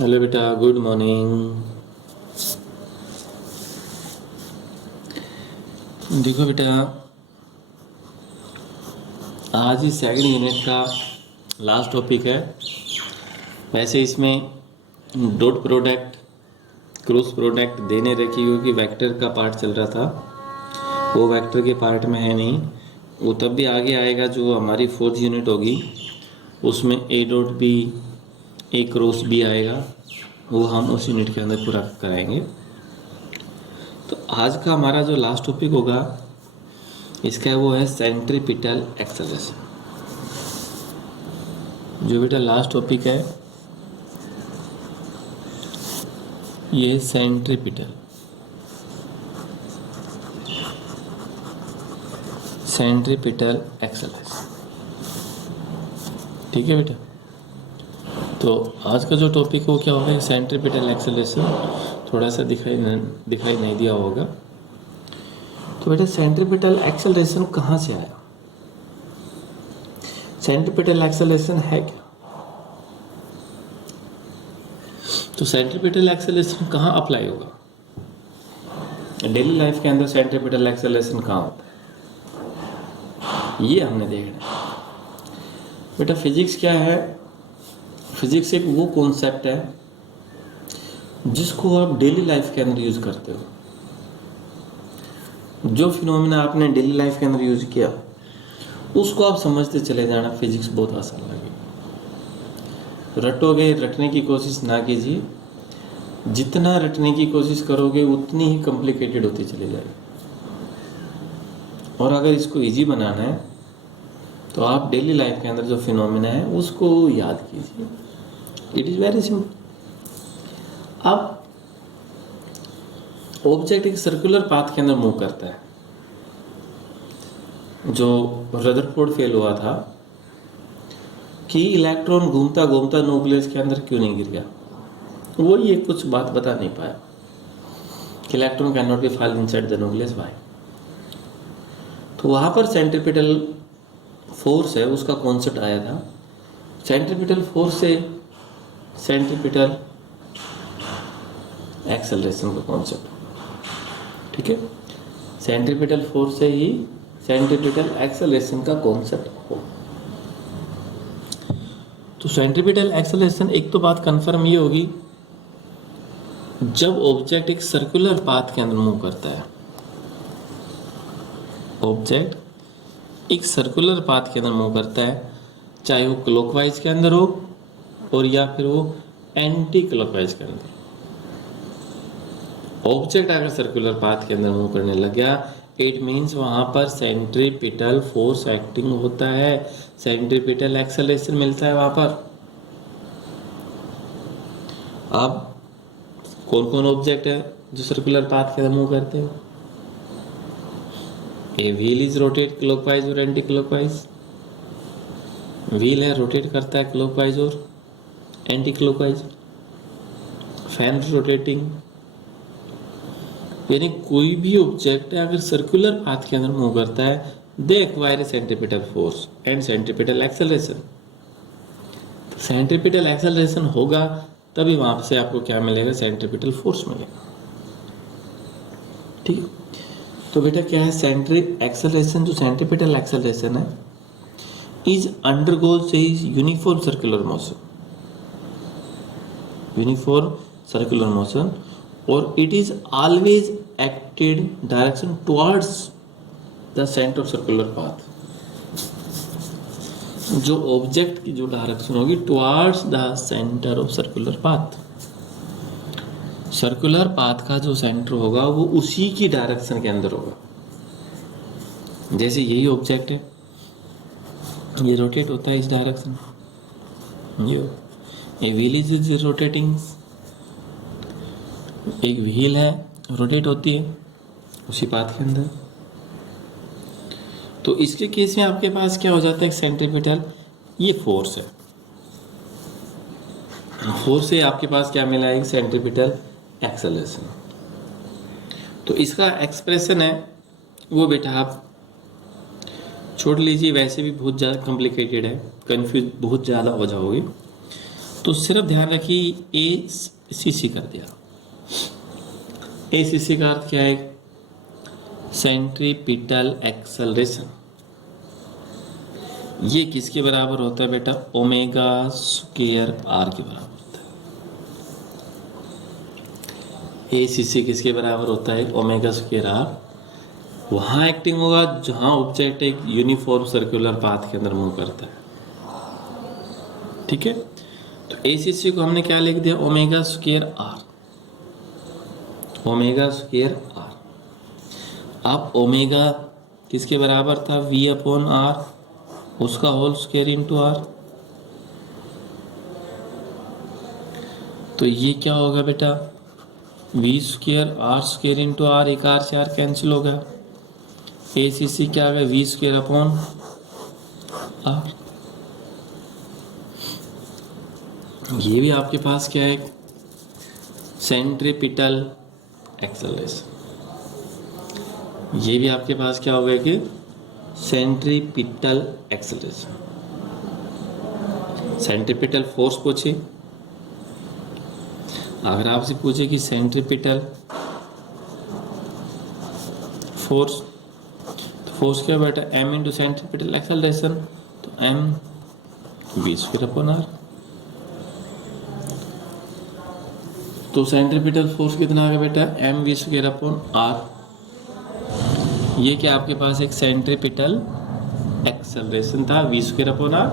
Hello बेटा, good morning. देखो बेटा, आज ही सेकंड यूनिट का लास्ट टॉपिक है। वैसे इसमें डॉट प्रोडक्ट, क्रॉस प्रोडक्ट देने रखी क्योंकि वेक्टर का पार्ट चल रहा था, वो वेक्टर के पार्ट में है नहीं। वो तब भी आगे आएगा जो हमारी फोर्थ यूनिट होगी, उसमें A dot B, A cross B आएगा, वो हम उस यूनिट के अंदर पूरा कराएंगे। तो आज का हमारा जो लास्ट टॉपिक होगा इसका वो है सेंट्रीपिटल एक्सेलरेशन। जो बेटा लास्ट टॉपिक है ये सेंट्रीपिटल एक्सेलरेशन। ठीक है बेटा, तो आज का जो टॉपिक है वो क्या होगा, सेंट्रीपिटल एक्सेलरेशन। थोड़ा सा दिखाई नहीं दिया होगा। तो बेटा सेंट्रीपिटल एक्सेलरेशन कहाँ से आया? सेंट्रीपिटल एक्सेलरेशन है क्या? तो सेंट्रीपिटल एक्सेलरेशन कहाँ अप्लाई होगा? डेली लाइफ के अंदर सेंट्रीपिटल एक्सेलरेशन कहाँ होता है, ये हमने देखना है। बेटा फिजिक्स क्या है? फिजिक्स एक वो कॉन्सेप्ट है जिसको आप डेली लाइफ के अंदर यूज करते हो। जो फिनोमेना आपने डेली लाइफ के अंदर यूज किया उसको आप समझते चले जाना, फिजिक्स बहुत आसान लगेगी। रटोगे, रटने की कोशिश ना कीजिए। जितना रटने की कोशिश करोगे उतनी ही कॉम्प्लिकेटेड होती चली जाएगी। और अगर इसको इजी बनाना है तो आप डेली लाइफ के अंदर जो फिनोमेना है उसको याद कीजिए। It is very simple. अब ऑब्जेक्ट एक सर्कुलर पाथ के अंदर मूव करता है। जो रदरफोर्ड फेल हुआ था कि इलेक्ट्रॉन घूमता घूमता न्यूक्लियस के अंदर क्यों नहीं गिर गया, वो ये कुछ बात बता नहीं पाया कि electron can not be fall inside the nucleus, why. तो वहां पर सेंट्रीपिटल फोर्स है उसका कॉन्सेप्ट आया था। सेंट्रीपिटल फोर्स से सेंट्रीपिटल एक्सेलरेशन का कॉन्सेप्ट, ठीक है। सेंट्रीपिटल फोर्स से ही सेंट्रीपिटल एक्सेलरेशन का कॉन्सेप्ट हो। तो सेंट्रीपिटल एक्सेलरेशन एक तो बात कंफर्म ये होगी, जब ऑब्जेक्ट एक सर्कुलर पाथ के अंदर मूव करता है, ऑब्जेक्ट एक सर्कुलर पाथ के अंदर मूव करता है, चाहे वो क्लॉकवाइज के अंदर हो और या फिर वो एंटी क्लॉकवाइज के अंदर। ऑब्जेक्ट अगर सर्कुलर पाथ के अंदर मूव करने लग गया, इट मीन्स वहां पर सेंट्रीपिटल फोर्स एक्टिंग होता है, सेंट्रीपिटल एक्सेलरेशन मिलता है वहां पर। अब कौन कौन ऑब्जेक्ट है जो सर्कुलर पाथ के अंदर मूव करते हैं? A wheel is rotate clockwise और एंटी क्लॉकवाइज। व्हील है, रोटेट करता है क्लॉकवाइज और एंटी क्लॉकवाइज। फैन रोटेटिंग, यानी कोई भी ऑब्जेक्ट है अगर सर्कुलर पाथ के अंदर मूव करता है, they acquire centripetal force and centripetal acceleration. Centripetal acceleration होगा तभी वहां से आपको क्या मिलेगा, सेंट्रीपिटल फोर्स मिलेगा। ठीक, तो बेटा क्या है सेंट्री एक्सेलरेशन? जो सेंट्रीपिटल एक्सेलरेशन है is undergoes uniform circular motion, uniform circular motion, और it is always acted direction towards the centre of circular path. जो ऑब्जेक्ट की जो डायरेक्शन होगी towards the centre of circular path, circular path का जो centre होगा वो उसी की डायरेक्शन के अंदर होगा। जैसे यही ऑब्जेक्ट है, ये रोटेट होता है इस डायरेक्शन, ये व्हील इज रोटेटिंग, एक व्हील है रोटेट होती है उसी पाथ के अंदर। तो इसके केस में आपके पास क्या हो जाता है, सेंट्रीपिटल ये फोर्स है, फोर्स से आपके पास क्या मिला है, सेंट्रीपिटल एक्सेलरेशन। तो इसका एक्सप्रेशन है वो बेटा आप छोड़ लीजिए, वैसे भी बहुत ज़्यादा कॉम्प्लिकेटेड है, कंफ्यूज बहुत ज़्यादा हो जाओगे। तो सिर्फ ध्यान रखिए ए सी सी कर दिया। ए सी सी का अर्थ क्या है? Centripetal acceleration. ये किसके बराबर होता है बेटा? ओमेगा स्क्वायर आर के बराबर होता है। ए सी सी किसके बराबर होता है? Omega square R. वहां एक्टिंग होगा जहां ऑब्जेक्ट एक यूनिफॉर्म सर्कुलर पाथ के अंदर मूव करता है। ठीक है, तो ए सी सी को हमने क्या लिख दिया? Omega square R. Omega square R. अब ओमेगा किसके बराबर था? वी अपॉन आर, उसका होल स्क्वायर इंटू आर। तो ये क्या होगा बेटा? V square R square into R, एक आर से आर कैंसिल होगा। ए सी सी क्या आ गया? V square upon R. ये भी आपके पास क्या है? Centripetal acceleration. ये भी आपके पास क्या होगा कि सेंट्रीपिटल एक्सेलरेशन। सेंट्रीपिटल फोर्स पूछे, अगर आपसे पूछे कि सेंट्रीपिटल फोर्स, तो फोर्स क्या बेटा? m इंटू सेंट्रीपिटल एक्सेलरेशन, तो m V square upon R. तो सेंट्रीपिटल फोर्स कितना आ गया बेटा? m V square upon R. ये क्या आपके पास एक सेंट्रीपिटल एक्सेलरेशन था, वी स्क्वायर अपॉन आर,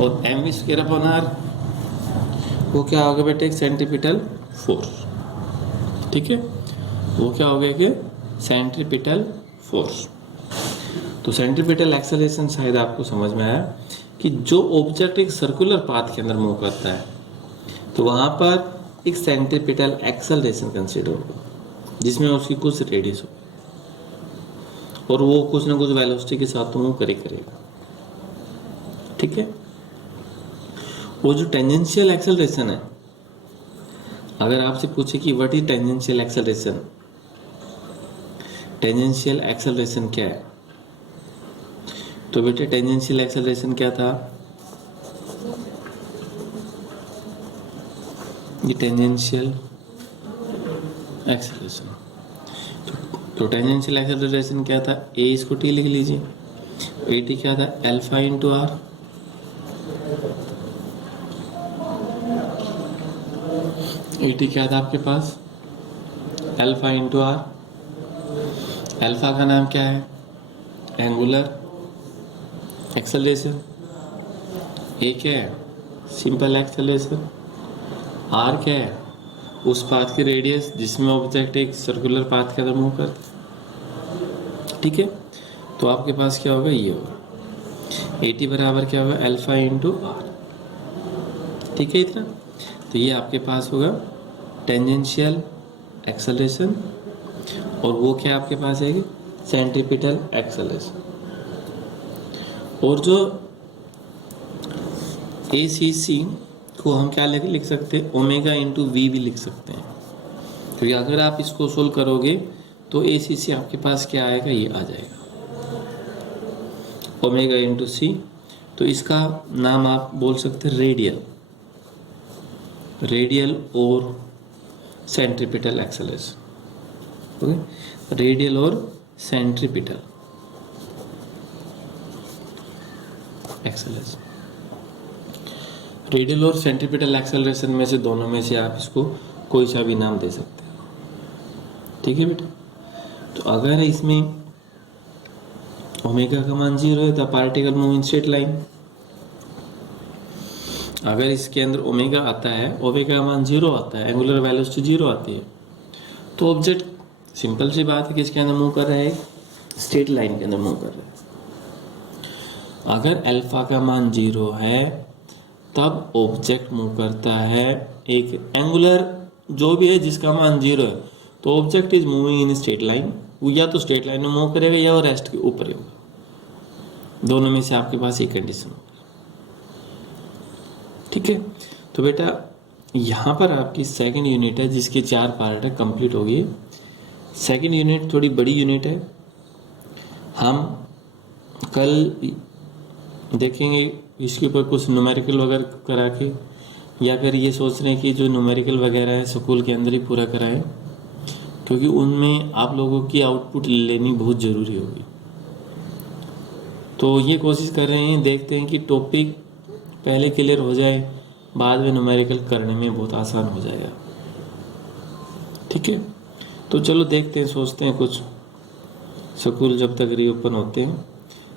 और m V square upon R वो क्या होगा बेटा? एक सेंट्रीपिटल फोर्स। ठीक है, वो क्या हो गया कि सेंट्रीपिटल फोर्स। तो सेंट्रीपिटल एक्सेलरेशन शायद आपको समझ में आया कि जो ऑब्जेक्ट एक सर्कुलर पाथ के अंदर मूव करता है तो वहां पर एक सेंट्रीपिटल एक्सेलरेशन कंसीडर होगा जिसमें उसकी कुछ रेडियस हो और वो कुछ ना कुछ वेलोसिटी के साथ मूव करेगा। ठीक है, वो जो टेंजेंशियल एक्सेलरेशन है, अगर आपसे पूछे कि what is tangential acceleration, tangential acceleration क्या है, तो बेटे टेंजेंशियल एक्सेलरेशन क्या था? ये टेंजेंशियल एक्सेलरेशन। तो टेंजेंशियल एक्सेलरेशन क्या था? ए इसको टी लिख लीजिए, ए टी क्या था? Alpha into r. A t क्या था आपके पास? Alpha into r. अल्फा का नाम क्या है? Angular acceleration. ए क्या है? Simple acceleration. आर क्या है? उस पाथ की रेडियस जिसमें ऑब्जेक्ट एक सर्कुलर पाथ के अंदर मूव करता है। ठीक है, तो आपके पास क्या होगा? ये होगा ए टी बराबर क्या होगा? Alpha into R. ठीक है, इतना। तो ये आपके पास होगा टेंजेंशियल एक्सेलरेशन, और वो क्या आपके पास है? Centripetal acceleration. और जो ए सी सी को हम क्या लिख सकते हैं? ओमेगा इंटू वी भी लिख सकते हैं, क्योंकि अगर आप इसको सोल्व करोगे तो ए सी सी आपके पास क्या आएगा? ये आ जाएगा ओमेगा इंटू सी। तो इसका नाम आप बोल सकते हैं रेडियल, रेडियल और सेंट्रीपिटल एक्सेलरेशन। ओके, रेडियल और सेंट्रीपिटल एक्सेलरेशन। रेडियल और सेंट्रीपिटल एक्सेलरेशन में से दोनों में से आप इसको कोई सा भी नाम दे सकते हैं। ठीक है बेटा, तो अगर इसमें ओमेगा का मान 0 है तो particle move in straight line. अगर इसके अंदर ओमेगा आता है, ओमेगा का मान 0 आता है, एंगुलर वेलोसिटी 0 आती है, तो ऑब्जेक्ट सिंपल सी बात है कि इसके अंदर मूव कर रहा है, स्ट्रेट लाइन के अंदर मूव कर रहा है। अगर अल्फा का मान 0 है तब ऑब्जेक्ट मूव करता है एक एंगुलर जो भी है जिसका मान 0 है, तो object is moving in straight line. वो या तो स्ट्रेट लाइन में मूव करेगा या वो रेस्ट के ऊपर ही होगा, दोनों में से आपके पास एक कंडीशन होगा। ठीक है, तो बेटा यहाँ पर आपकी सेकंड यूनिट है जिसके 4 पार्ट है, कंप्लीट हो गई। सेकंड यूनिट थोड़ी बड़ी यूनिट है, हम कल देखेंगे इसके ऊपर कुछ न्यूमेरिकल वगैरह करा के या फिर ये सोच रहे हैं कि जो न्यूमेरिकल वगैरह है स्कूल के अंदर ही पूरा कराएं, क्योंकि उनमें आप लोगों की आउटपुट लेनी बहुत ज़रूरी होगी। तो ये कोशिश कर रहे हैं, देखते हैं कि टॉपिक पहले क्लियर हो जाए, बाद में न्यूमेरिकल करने में बहुत आसान हो जाएगा। ठीक है, तो चलो देखते हैं, सोचते हैं कुछ, स्कूल जब तक रीओपन होते हैं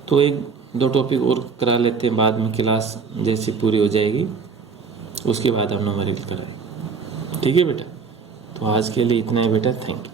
तो 1-2 टॉपिक और करा लेते हैं, बाद में क्लास जैसे पूरी हो जाएगी उसके बाद हम न्यूमेरिकल कराएं। ठीक है बेटा, तो आज के लिए इतना है बेटा, थैंक यू।